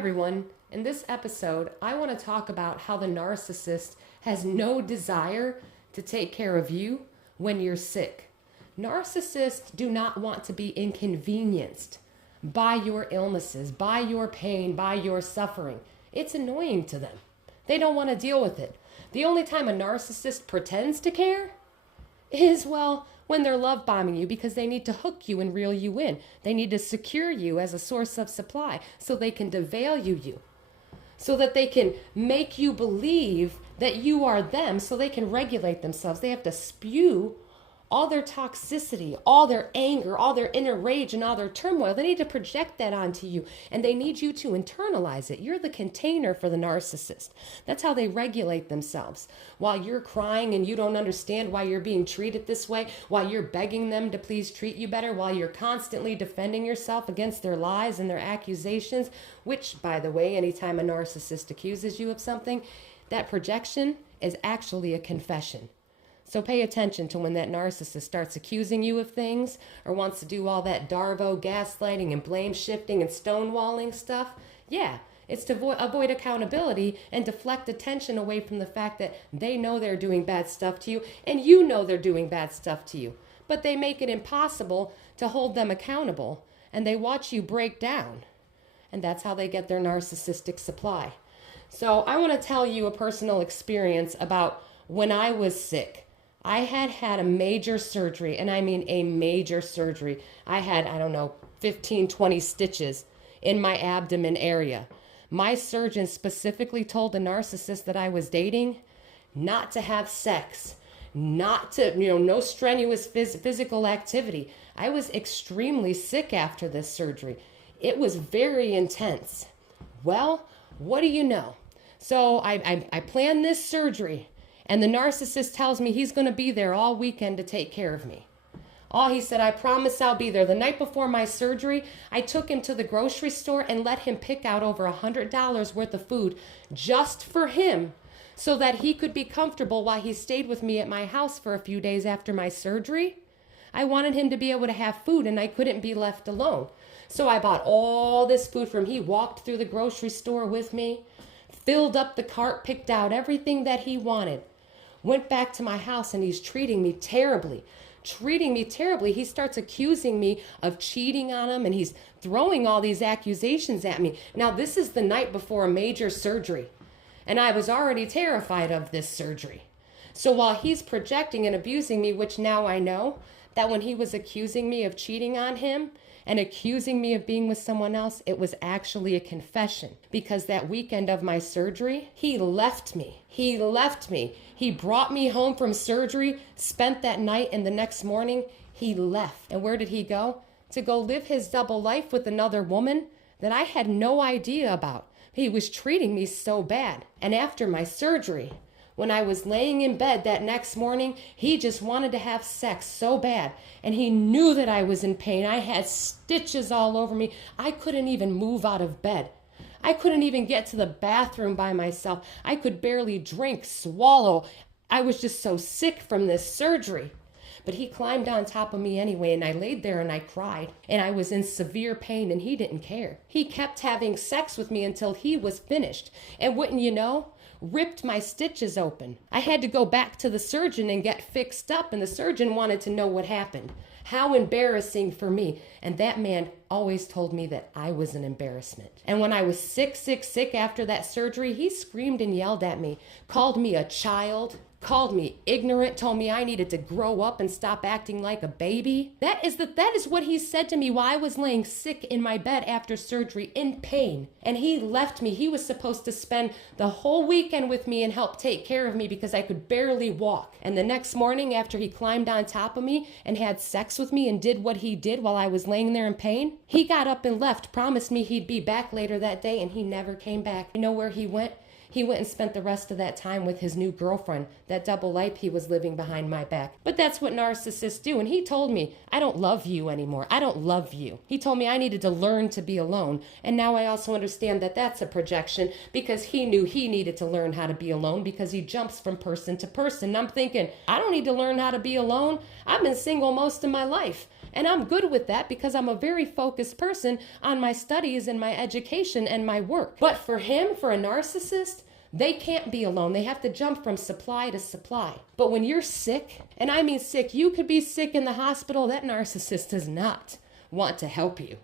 everyone. In this episode, I want to talk about how the narcissist has no desire to take care of you when you're sick. Narcissists do not want to be inconvenienced by your illnesses, by your pain, by your suffering. It's annoying to them. They don't want to deal with it. The only time a narcissist pretends to care is, well, when they're love bombing you because they need to hook you and reel you in. They need to secure you as a source of supply so they can devalue you, so that they can make you believe that you are them so they can regulate themselves. They have to spew all their toxicity, all their anger, all their inner rage, and all their turmoil. They need to project that onto you, and they need you to internalize it. You're the container for the narcissist. That's how they regulate themselves. While you're crying and you don't understand why you're being treated this way, while you're begging them to please treat you better, while you're constantly defending yourself against their lies and their accusations, which, by the way, anytime a narcissist accuses you of something, that projection is actually a confession. So pay attention to when that narcissist starts accusing you of things or wants to do all that Darvo gaslighting and blame shifting and stonewalling stuff. Yeah, it's to avoid accountability and deflect attention away from the fact that they know they're doing bad stuff to you and you know they're doing bad stuff to you. But they make it impossible to hold them accountable and they watch you break down. And that's how they get their narcissistic supply. So I want to tell you a personal experience about when I was sick. I had a major surgery, and I mean a major surgery. I had, 15, 20 stitches in my abdomen area. My surgeon specifically told the narcissist that I was dating not to have sex, not to, no strenuous physical activity. I was extremely sick after this surgery. It was very intense. Well, what do you know? So I planned this surgery. And the narcissist tells me he's going to be there all weekend to take care of me. He said, I promise I'll be there. The night before my surgery, I took him to the grocery store and let him pick out over $100 worth of food just for him so that he could be comfortable while he stayed with me at my house for a few days after my surgery. I wanted him to be able to have food and I couldn't be left alone. So I bought all this food for him. He walked through the grocery store with me, filled up the cart, picked out everything that he wanted. Went back to my house and he's treating me terribly. He starts accusing me of cheating on him and he's throwing all these accusations at me. Now, this is the night before a major surgery and I was already terrified of this surgery. So while he's projecting and abusing me, which now I know that when he was accusing me of cheating on him and accusing me of being with someone else, it was actually a confession because that weekend of my surgery, he left me. He brought me home from surgery, spent that night, and the next morning he left. And where did he go? To go live his double life with another woman that I had no idea about. He was treating me so bad. And after my surgery, when I was laying in bed that next morning, he just wanted to have sex so bad. And he knew that I was in pain. I had stitches all over me. I couldn't even move out of bed. I couldn't even get to the bathroom by myself. I could barely drink, swallow. I was just so sick from this surgery. But he climbed on top of me anyway, and I laid there and I cried. And I was in severe pain, and he didn't care. He kept having sex with me until he was finished. And wouldn't you know, ripped my stitches open. I had to go back to the surgeon and get fixed up, and the surgeon wanted to know what happened. How embarrassing for me. And that man always told me that I was an embarrassment. And when I was sick after that surgery, he screamed and yelled at me, called me a child, called me ignorant, told me I needed to grow up and stop acting like a baby. That is what he said to me while I was laying sick in my bed after surgery in pain. And he left me. He was supposed to spend the whole weekend with me and help take care of me because I could barely walk. And the next morning after he climbed on top of me and had sex with me and did what he did while I was laying there in pain, he got up and left, promised me he'd be back later that day, and he never came back. You know where he went? He went and spent the rest of that time with his new girlfriend, that double life he was living behind my back. But that's what narcissists do. And he told me, I don't love you anymore. I don't love you. He told me I needed to learn to be alone. And now I also understand that that's a projection because he knew he needed to learn how to be alone because he jumps from person to person. And I'm thinking, I don't need to learn how to be alone. I've been single most of my life. And I'm good with that because I'm a very focused person on my studies and my education and my work. But for him, for a narcissist, they can't be alone. They have to jump from supply to supply. But when you're sick, and I mean sick, you could be sick in the hospital, that narcissist does not want to help you.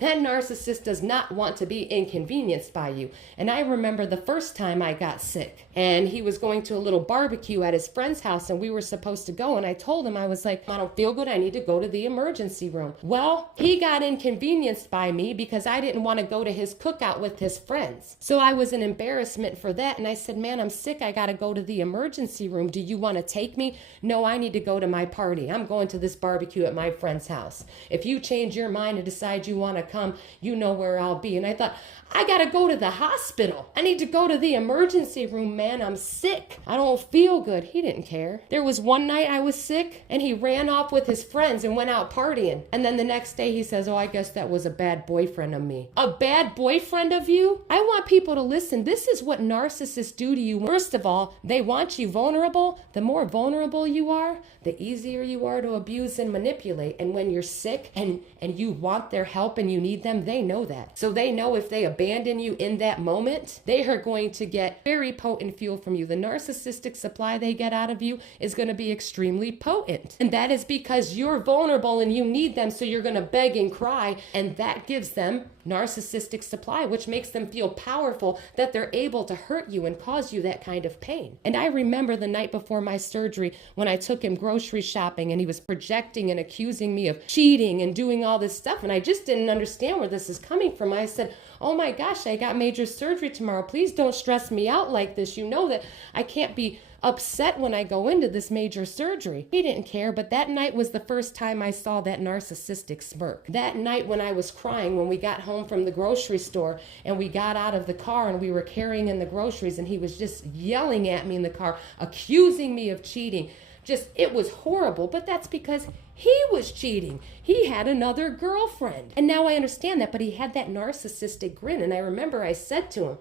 That narcissist does not want to be inconvenienced by you. And I remember the first time I got sick, and he was going to a little barbecue at his friend's house, and we were supposed to go. And I told him, I was like, I don't feel good. I need to go to the emergency room. Well, he got inconvenienced by me because I didn't want to go to his cookout with his friends. So I was an embarrassment for that. And I said, man, I'm sick. I got to go to the emergency room. Do you want to take me? No, I need to go to my party. I'm going to this barbecue at my friend's house. If you change your mind and decide you want to come, you know where I'll be. And I thought, I gotta go to the hospital. I need to go to the emergency room, man. I'm sick. I don't feel good. He didn't care. There was one night I was sick and he ran off with his friends and went out partying. And then the next day he says, oh, I guess that was a bad boyfriend of me. A bad boyfriend of you? I want people to listen. This is what narcissists do to you. First of all, they want you vulnerable. The more vulnerable you are, the easier you are to abuse and manipulate. And when you're sick and you want their help and you need them, they know that. So they know if they abandon you in that moment, they are going to get very potent fuel from you. The narcissistic supply they get out of you is going to be extremely potent. And that is because you're vulnerable and you need them, so you're going to beg and cry, and that gives them narcissistic supply, which makes them feel powerful that they're able to hurt you and cause you that kind of pain. And I remember the night before my surgery when I took him grocery shopping and he was projecting and accusing me of cheating and doing all this stuff, and I just didn't understand where this is coming from. I said, oh my gosh, I got major surgery tomorrow. Please don't stress me out like this. You know that I can't be upset when I go into this major surgery. He didn't care, but that night was the first time I saw that narcissistic smirk. That night when I was crying, when we got home from the grocery store and we got out of the car and we were carrying in the groceries and he was just yelling at me in the car, accusing me of cheating. It was horrible, but that's because he was cheating. He had another girlfriend. And now I understand that, but he had that narcissistic grin. And I remember I said to him,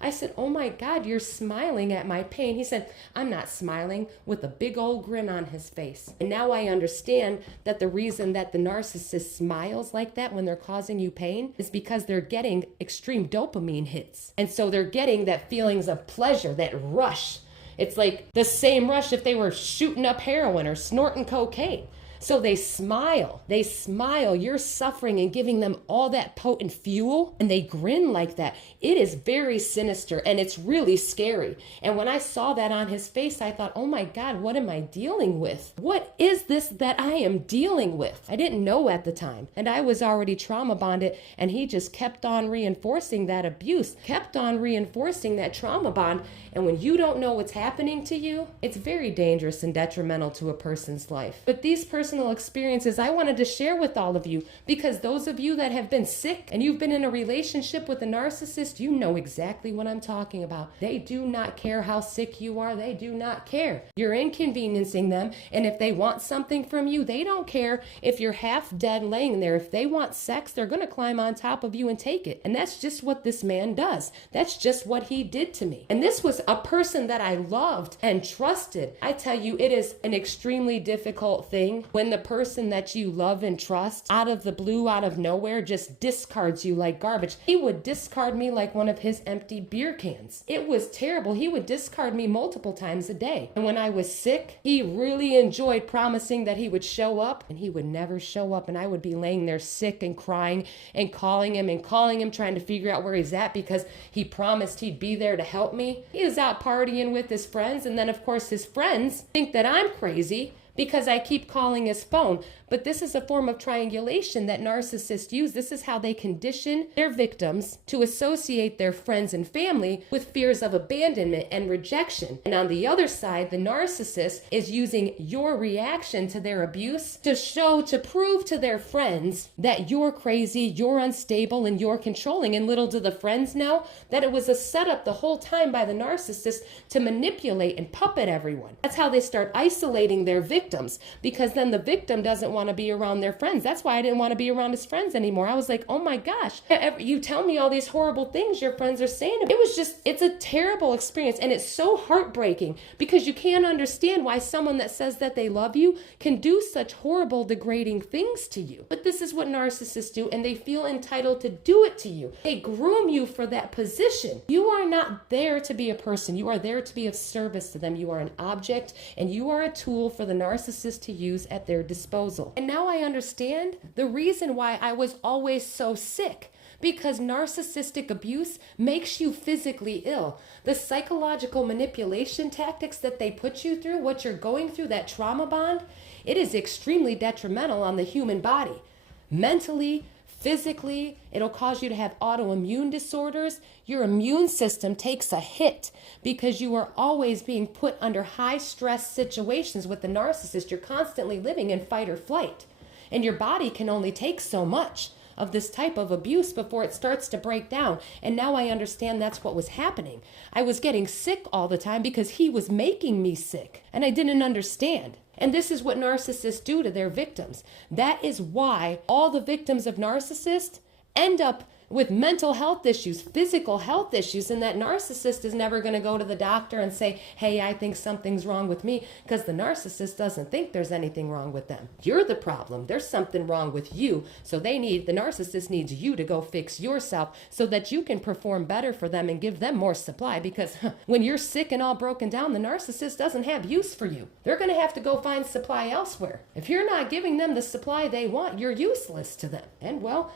I said, oh my God, you're smiling at my pain. He said, I'm not smiling, with a big old grin on his face. And now I understand that the reason that the narcissist smiles like that when they're causing you pain is because they're getting extreme dopamine hits. And so they're getting that feelings of pleasure, that rush. It's like the same rush if they were shooting up heroin or snorting cocaine. So they smile, you're suffering and giving them all that potent fuel, and they grin like that. It is very sinister and it's really scary. And when I saw that on his face, I thought, oh my God, what am I dealing with? What is this that I am dealing with? I didn't know at the time, and I was already trauma bonded, and he just kept on reinforcing that abuse, kept on reinforcing that trauma bond. And when you don't know what's happening to you, it's very dangerous and detrimental to a person's life. But these personal experiences I wanted to share with all of you, because those of you that have been sick and you've been in a relationship with a narcissist, you know exactly what I'm talking about. They do not care how sick you are. They do not care. You're inconveniencing them, and if they want something from you, they don't care if you're half dead laying there. If they want sex, they're going to climb on top of you and take it. And that's just what this man does. That's just what he did to me. And this was a person that I loved and trusted. I tell you, it is an extremely difficult thing when the person that you love and trust out of the blue, out of nowhere, just discards you like garbage. He would discard me like one of his empty beer cans. It was terrible. He would discard me multiple times a day. And when I was sick, he really enjoyed promising that he would show up, and he would never show up. And I would be laying there sick and crying and calling him, trying to figure out where he's at, because he promised he'd be there to help me. He was out partying with his friends, and then of course his friends think that I'm crazy because I keep calling his phone. But this is a form of triangulation that narcissists use. This is how they condition their victims to associate their friends and family with fears of abandonment and rejection. And on the other side, the narcissist is using your reaction to their abuse to prove to their friends that you're crazy, you're unstable, and you're controlling. And little do the friends know that it was a setup the whole time by the narcissist to manipulate and puppet everyone. That's how they start isolating their victims, because then the victim doesn't want to be around their friends. That's why I didn't want to be around his friends anymore. I was like, oh my gosh, you tell me all these horrible things your friends are saying. It's a terrible experience. And it's so heartbreaking because you can't understand why someone that says that they love you can do such horrible, degrading things to you. But this is what narcissists do, and they feel entitled to do it to you. They groom you for that position. You are not there to be a person. You are there to be of service to them. You are an object, and you are a tool for the narcissist to use at their disposal. And now I understand the reason why I was always so sick. Because narcissistic abuse makes you physically ill. The psychological manipulation tactics that they put you through, what you're going through, that trauma bond, it is extremely detrimental on the human body. Mentally, physically, it'll cause you to have autoimmune disorders. Your immune system takes a hit because you are always being put under high stress situations with the narcissist. You're constantly living in fight or flight. And your body can only take so much of this type of abuse before it starts to break down. And now I understand that's what was happening. I was getting sick all the time because he was making me sick, and I didn't understand. And this is what narcissists do to their victims. That is why all the victims of narcissists end up with mental health issues, physical health issues, and that narcissist is never going to go to the doctor and say, hey, I think something's wrong with me, because the narcissist doesn't think there's anything wrong with them. You're the problem. There's something wrong with you. So the narcissist needs you to go fix yourself so that you can perform better for them and give them more supply, because when you're sick and all broken down, the narcissist doesn't have use for you. They're going to have to go find supply elsewhere. If you're not giving them the supply they want, you're useless to them. And well,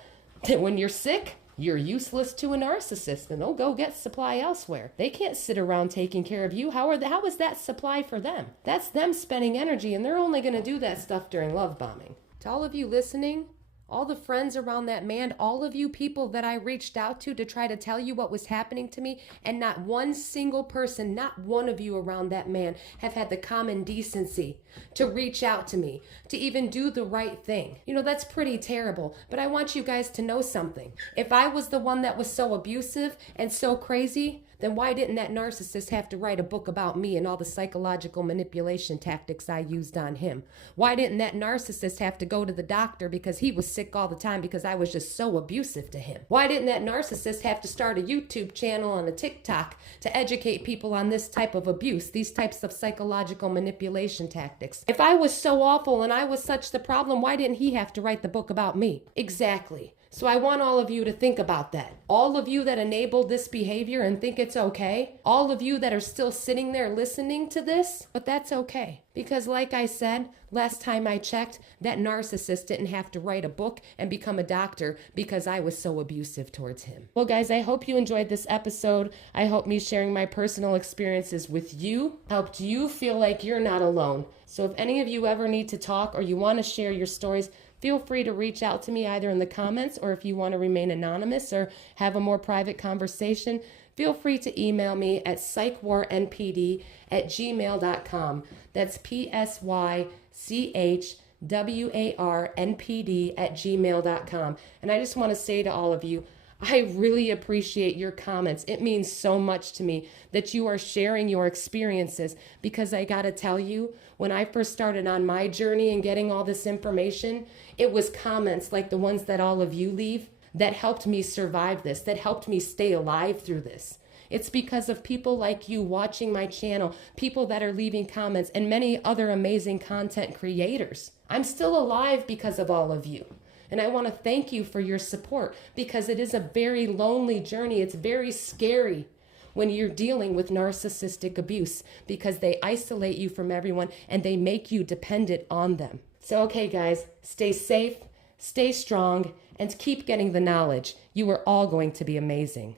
when you're sick, you're useless to a narcissist, and they'll go get supply elsewhere. They can't sit around taking care of you. How is that supply for them? That's them spending energy, and they're only going to do that stuff during love bombing. To all of you listening, all the friends around that man, all of you people that I reached out to try to tell you what was happening to me, and not one single person, not one of you around that man have had the common decency to reach out to me, to even do the right thing. You know, that's pretty terrible, but I want you guys to know something. If I was the one that was so abusive and so crazy, then why didn't that narcissist have to write a book about me and all the psychological manipulation tactics I used on him? Why didn't that narcissist have to go to the doctor because he was sick all the time because I was just so abusive to him? Why didn't that narcissist have to start a YouTube channel and a TikTok to educate people on this type of abuse, these types of psychological manipulation tactics? If I was so awful and I was such the problem, why didn't he have to write the book about me? Exactly. So I want all of you to think about that. All of you that enabled this behavior and think it's okay. All of you that are still sitting there listening to this, but that's okay. Because like I said, last time I checked, that narcissist didn't have to write a book and become a doctor because I was so abusive towards him. Well, guys, I hope you enjoyed this episode. I hope me sharing my personal experiences with you helped you feel like you're not alone. So if any of you ever need to talk or you want to share your stories, feel free to reach out to me either in the comments, or if you want to remain anonymous or have a more private conversation, feel free to email me at psychwarnpd@gmail.com. That's psychwarnpd@gmail.com. And I just want to say to all of you, I really appreciate your comments. It means so much to me that you are sharing your experiences, because I gotta tell you, when I first started on my journey and getting all this information, it was comments like the ones that all of you leave that helped me survive this, that helped me stay alive through this. It's because of people like you watching my channel, people that are leaving comments, and many other amazing content creators. I'm still alive because of all of you. And I want to thank you for your support, because it is a very lonely journey. It's very scary when you're dealing with narcissistic abuse, because they isolate you from everyone and they make you dependent on them. So, okay, guys, stay safe, stay strong, and keep getting the knowledge. You are all going to be amazing.